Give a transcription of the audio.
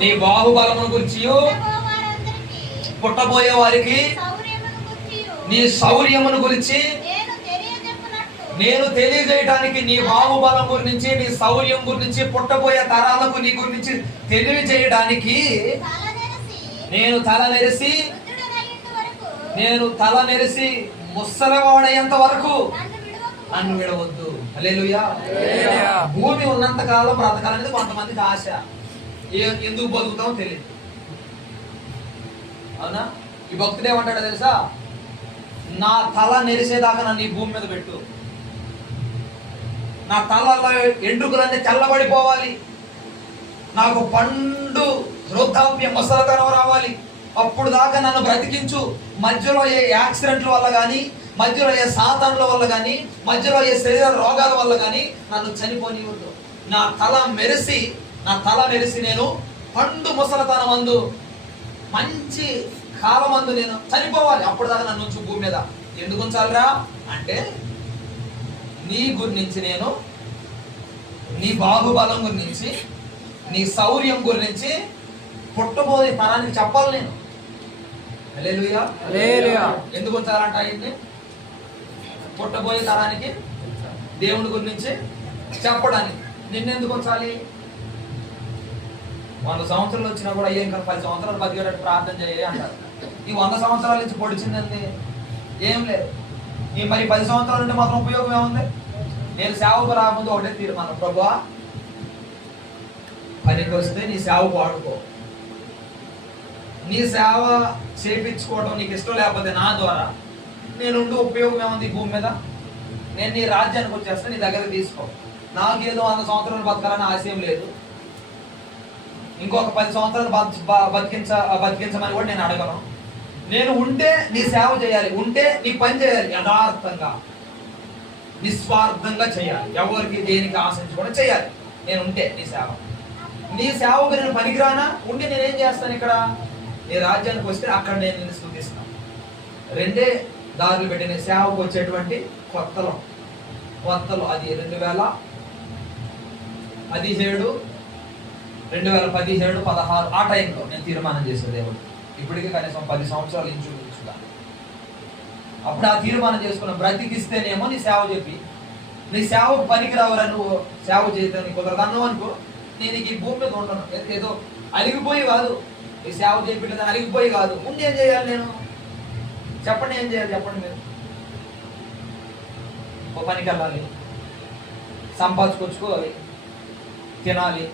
నీ బాహుబలమును గురించి పుట్టబోయే వారికి నీ శౌర్యమును గురించి నేను తెలియజేయడానికి, నీ బాహుబలం గురించి, నీ శౌర్యం గురించి, పుట్టబోయే తరాలకు నీ గురించి తెలియజేయడానికి నేను తల నెరిసి ముసలివాడయ్యేంత వరకు నన్ను విడవద్దు. హల్లెలూయా. భూమి ఉన్నంత కాలం బ్రతకాలనేది కొంతమందికి ఆశ. ఎందుకు బతుకుతామో తెలియదు. అవునా? ఈ భక్తుడు ఏమంటాడో తెలుసా? నా తల నెరిసేదాకా నన్ను ఈ భూమి మీద పెట్టు. నా తలలో ఎండ్రుకులన్నీ చల్లబడిపోవాలి. నాకు పండు వృద్ధాప్య ముసలితనం రావాలి. అప్పుడు దాకా నన్ను బ్రతికించు. మధ్యలో ఏ యాక్సిడెంట్ల వల్ల కానీ, మధ్యలో ఏ సాతానుల వల్ల కానీ, మధ్యలో ఏ శరీర రోగాల వల్ల కానీ నన్ను చనిపోనివద్దు. నా తల మెరిసి నేను పండు ముసలితనం మందు, మంచి కాలమందు నేను చనిపోవాలి. అప్పుడు దాకా నన్ను ఉంచు భూమి మీద. ఎందుకు ఉంచాలిరా అంటే, నీ గురించి నేను, నీ బాహుబలం గురించి, నీ శౌర్యం గురించి పుట్టబోయే తరానికి చెప్పాలి నేను. హల్లెలూయా. ఎందుకు ఉంచాలంట ఆయన్ని? పుట్టబోయే తరానికి దేవుడి గురించి చెప్పడానికి. నిన్నెందుకు ఉంచాలి? 100 సంవత్సరాలు వచ్చినా కూడా అయ్యేం కదా, 10 సంవత్సరాలు బతికేటట్టు ప్రార్థన చేయాలి అంటారు. ఈ 100 సంవత్సరాల నుంచి పొడిచిందండి ఏం లేదు. ఈ మరి 10 సంవత్సరాలు ఉంటే మాత్రం ఉపయోగం ఏముంది? నేను సేవకు రాకముందు ఒకటే తీర్మానం, ప్రభువా పనికి వస్తే నీ సేవకు వాడుకో. నీ సేవ చేయించుకోవడం నీకు ఇష్టం లేకపోతే నా ద్వారా నేనుండి ఉపయోగం ఏముంది ఈ భూమి మీద? నేను నీ రాజ్యానికి వచ్చేస్తే నీ దగ్గర తీసుకో. నాకేదో 100 సంవత్సరాలు బతకాలని ఆశయం లేదు. ఇంకొక 10 సంవత్సరాలు బతికించమని కూడా నేను అడగను. నేను ఉంటే నీ సేవ చేయాలి, ఉంటే నీ పని చేయాలి, యథార్థంగా నిస్వార్థంగా చేయాలి, ఎవరికి దేనికి ఆశించి కూడా చేయాలి. నేను ఉంటే నీ సేవకు నేను పనికిరానా? ఉండి నేనేం చేస్తాను? ఇక్కడ నీ రాజ్యానికి వస్తే అక్కడ నేను నిన్ను స్తుతిస్తాను. రెండే దారులు పెట్టి నీ సేవకు వచ్చేటువంటి కొత్తలో అది 2017, 16 ఆ టైంలో నేను తీర్మానం చేసేది దేవుడు. ఇప్పటికే కనీసం 10 సంవత్సరాలు ఇంచుగా. అప్పుడు ఆ తీర్మానం చేసుకున్న బ్రతికిస్తేనేమో నీ సేవ చెప్పి, నీ సేవకు పనికి రావాలని నువ్వు సేవ చేస్తే నీ కుదరదన్నావు అనుకో, నేను ఈ భూమి మీద ఉంటాను. ఏదో అలిగిపోయి కాదు, ఈ సేవ చేయట్లేదు అలిగిపోయి కాదు. ముందు ఏం చేయాలి నేను? చెప్పండి, ఏం చేయాలి చెప్పండి మీరు? ఓ పనికి వెళ్ళాలి, సంపాదించుకొచ్చుకోవాలి, తినాలి,